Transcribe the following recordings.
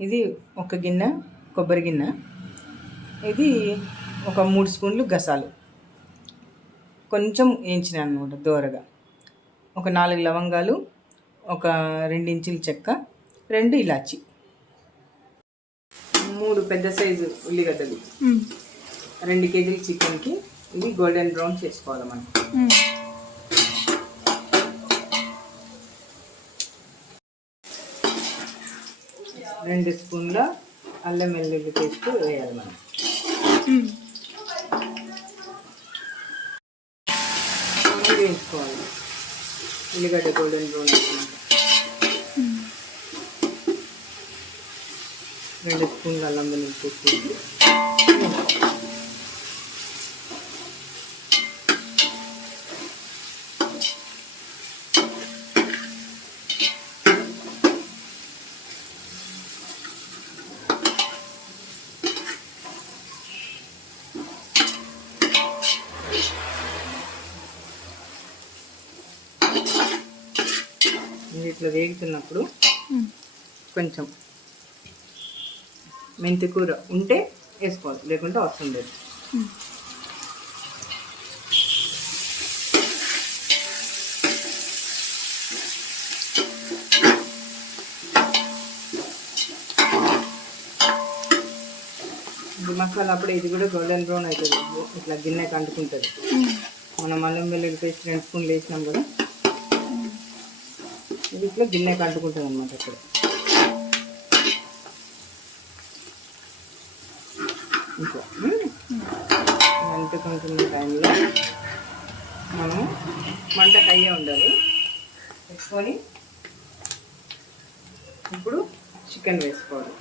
ఇది ఒక గిన్నె కొబ్బరి గిన్నె, ఇది ఒక 3 స్పూన్లు గసాలు కొంచెం వేయించిన అనమాట దోరగా, ఒక 4 లవంగాలు, ఒక 2 ఇంచుల చెక్క, 2 ఇలాచి, 3 పెద్ద సైజు ఉల్లిగడ్డలు, 2 కేజీల చికెన్కి ఇది గోల్డెన్ బ్రౌన్ చేసుకోవాలి మనం. 2 స్పూన్ల అల్లం వెల్లుల్లి పేస్ట్ వేయాలి మనం. వేయించుకోవాలి ఉల్లిగడ్డ గోల్డెన్ బ్రౌన్ వేసుకుంటాం. 2 స్పూన్ల అల్లం వెల్లుల్లి పేస్ట్ వేసి ఇట్లా వేగుతున్నప్పుడు కొంచెం మెంతి కూర ఉంటే వేసుకోవాలి, లేకుంటే అవసరం లేదు. ఇది మసాలా అప్పుడే ఇది కూడా గోల్డెన్ బ్రౌన్ అవుతుంది, ఇట్లా గిన్నెకి అంటుకుంటుంది. మనం అల్లం వెల్లుల్లి పేస్ట్ 2 స్పూన్లు వేసినాం కదా, ఇది ఇట్లా గిన్నెకి అంటుకుంటుంది అనమాట. అప్పుడు ఇట్లా అంటుకుంటున్న టైంలో మనము మంట హైగా ఉండాలి పెట్టుకొని ఇప్పుడు చికెన్ వేసుకోవాలి.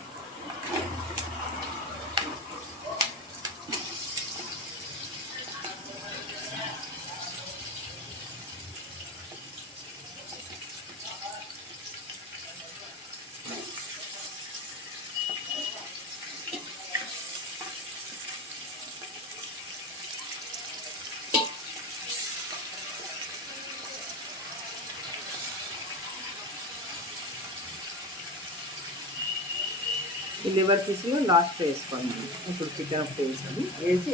ఈ లివర్ పీసులు లాస్ట్ వేసుకోండి. ఇప్పుడు చికెన్ ఒకటి వేసుకొని వేసి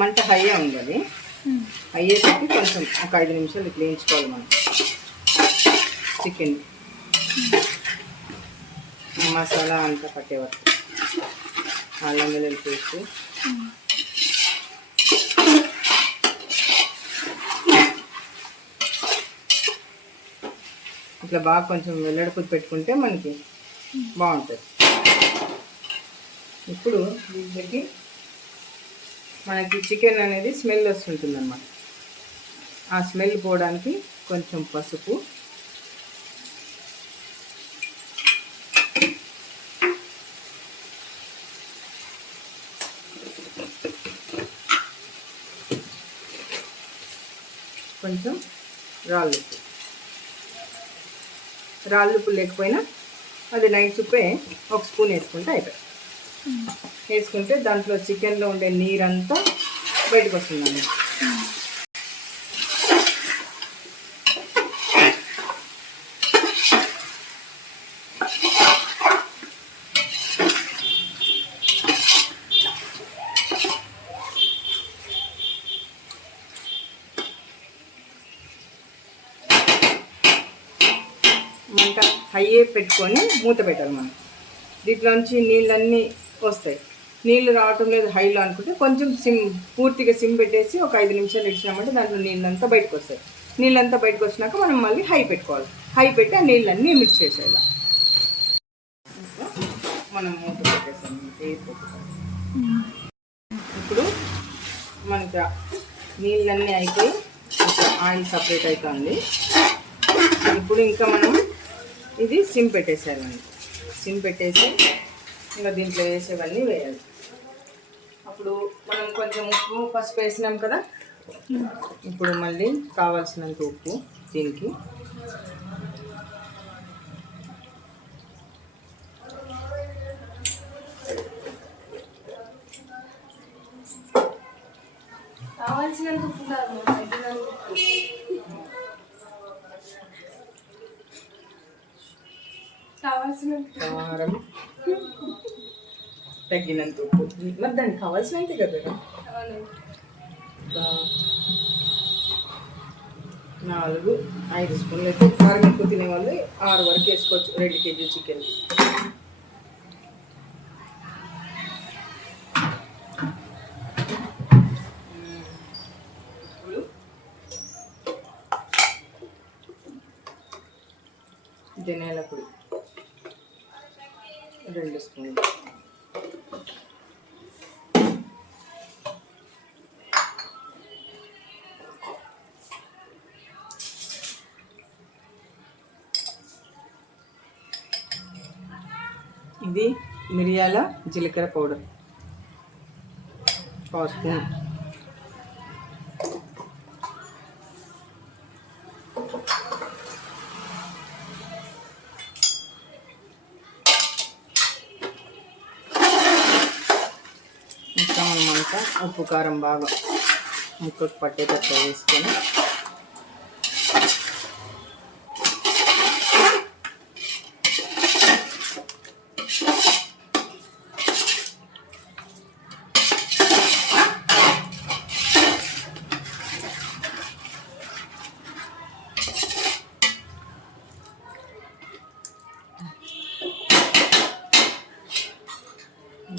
మంట హైగా ఉండాలి. హైయే పెట్టి కొంచెం ఒక 5 నిమిషాలు ఇట్లా వేయించుకోవాలి మనం చికెన్. మసాలా అంతా పట్టే వరకు అల్లం వెల్లుల్లి పేస్ట్, ఇట్లా బాగా కొంచెం వెల్లడిపోయి పెట్టుకుంటే మనకి బాగుంటుంది. ఇప్పుడు దీనికి మనకి చికెన్ అనేది స్మెల్ వస్తుంటుంది అన్నమాట. ఆ స్మెల్ పోవడానికి కొంచెం పసుపు, కొంచెం రాళ్ళుప్పు. రాళ్ళుప్పు లేకపోయినా అది నైట్ ఉప్పే 1 స్పూన్ వేసుకుంటే అయిపోయి. వేసుకుంటే దాంట్లో చికెన్లో ఉండే నీరంతా బయటకు వస్తుందండి. మంట హైయే పెట్టుకొని మూత పెట్టాలి మనం. దీంట్లోంచి నీళ్ళన్నీ వస్తాయి. నీళ్ళు రావటం లేదు హైలో అనుకుంటే కొంచెం పూర్తిగా సిమ్ పెట్టేసి ఒక 5 నిమిషాలు ఇచ్చినామంటే దాంట్లో నీళ్ళంతా బయటకు వస్తాయి. నీళ్ళంతా బయటకు వచ్చినాక మనం మళ్ళీ హై పెట్టుకోవాలి. హై పెట్టి ఆ నీళ్ళన్నీ మిక్స్ చేసేయాలి. మనం మూత పెట్టేసాం. ఇప్పుడు మనకి నీళ్ళన్నీ అయిపోయి ఆయిల్ సపరేట్ అవుతుంది. ఇప్పుడు ఇంకా మనం ఇది సిమ్ పెట్టేసేయాలండి. సిమ్ పెట్టేసి ఇంకా దీంట్లో వేసేవన్నీ వేయాలి. అప్పుడు మనం కొంచెం ఉప్పు పసుపు వేసినాం కదా, ఇప్పుడు మళ్ళీ కావాల్సినంత ఉప్పు దీనికి. కావాల్సినంత ఉప్పు కాదు, కారం తగ్గినంత ఉప్పు. మరి దానికి కావాల్సినంతే కదా. 4-5 స్పూన్లు అయితే, కారం ఎక్కువ తినేవాళ్ళు 6 వరకు వేసుకోవచ్చు 2 kg చికెన్. ధనియాల పొడి 2 స్పూన్లు. ఇది మిరియాల జీలకర్ర పౌడర్ 1 స్పూన్. ఇంకా మనమంతా ఉప్పు కారం బాగా ముక్కకు పట్టేటట్టు వేసుకొని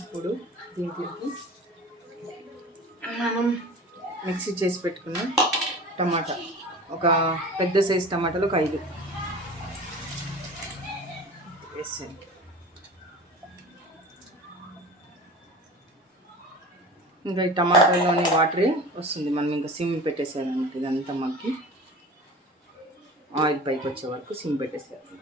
ఇప్పుడు దీంట్లోకి మనం మిక్సీ చేసి పెట్టుకున్న టమాటా, ఒక పెద్ద సైజు టమాటాలు ఒక 5 వేసాను. ఇంకా ఈ టమాటాలోని వాటరే వస్తుంది. మనం ఇంకా సిమ్ పెట్టేసేయాలన్నమాట. ఇదంతా మగ్గి ఆయిల్ పైకి వచ్చే వరకు సిమ్ పెట్టేసేయాలి.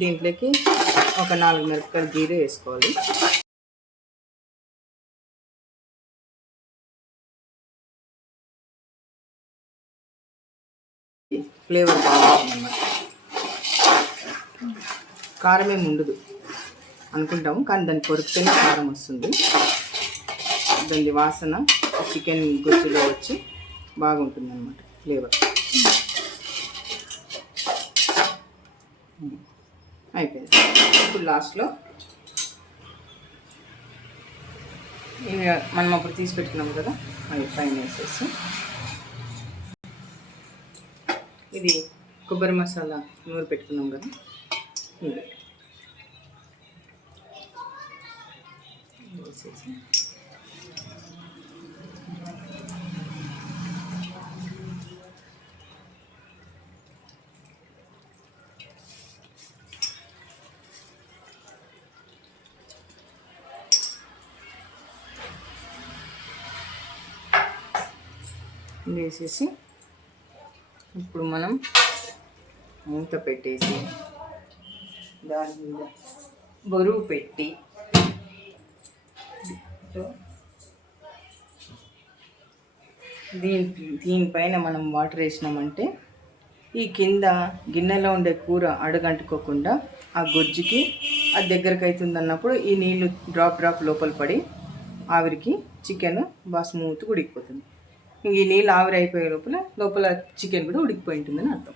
దీంట్లోకి ఒక 4 మిరపకాయలు జీరే వేసుకోవాలి. ఫ్లేవర్ బాగుంటుందన్నమాట. కారం ఏమి ఉండదు అనుకుంటాము, కానీ దాన్ని కొరికితేనే కారం వస్తుంది. దాని వాసన చికెన్ గుజ్జులో వచ్చి బాగుంటుంది అన్నమాట ఫ్లేవర్. అయిపోయింది. ఇప్పుడు లాస్ట్లో ఇవి మనం అప్పుడు తీసి పెట్టుకున్నాం కదా, అవి పైన వేసేసి ఇది కొబ్బరి మసాలా నూరు పెట్టుకున్నాం కదా, ఇది వేసేసి వేసేసి ఇప్పుడు మనం మూత పెట్టేసి దాని మీద బరువు పెట్టి దీనిపైన మనం వాటర్ వేసినామంటే ఈ కింద గిన్నెలో ఉండే కూర అడుగంటుకోకుండా ఆ గొజ్జుకి అది దగ్గరకు అవుతుంది అన్నప్పుడు ఈ నీళ్ళు డ్రాప్ లోపల పడి ఆవిరికి చికెన్ బాగా స్మూత్గా ఉడికిపోతుంది. ఈ నీళ్ళు ఆవిరి అయిపోయే లోపల చికెన్ కూడా ఉడికిపోయి ఉంటుందని అర్థం.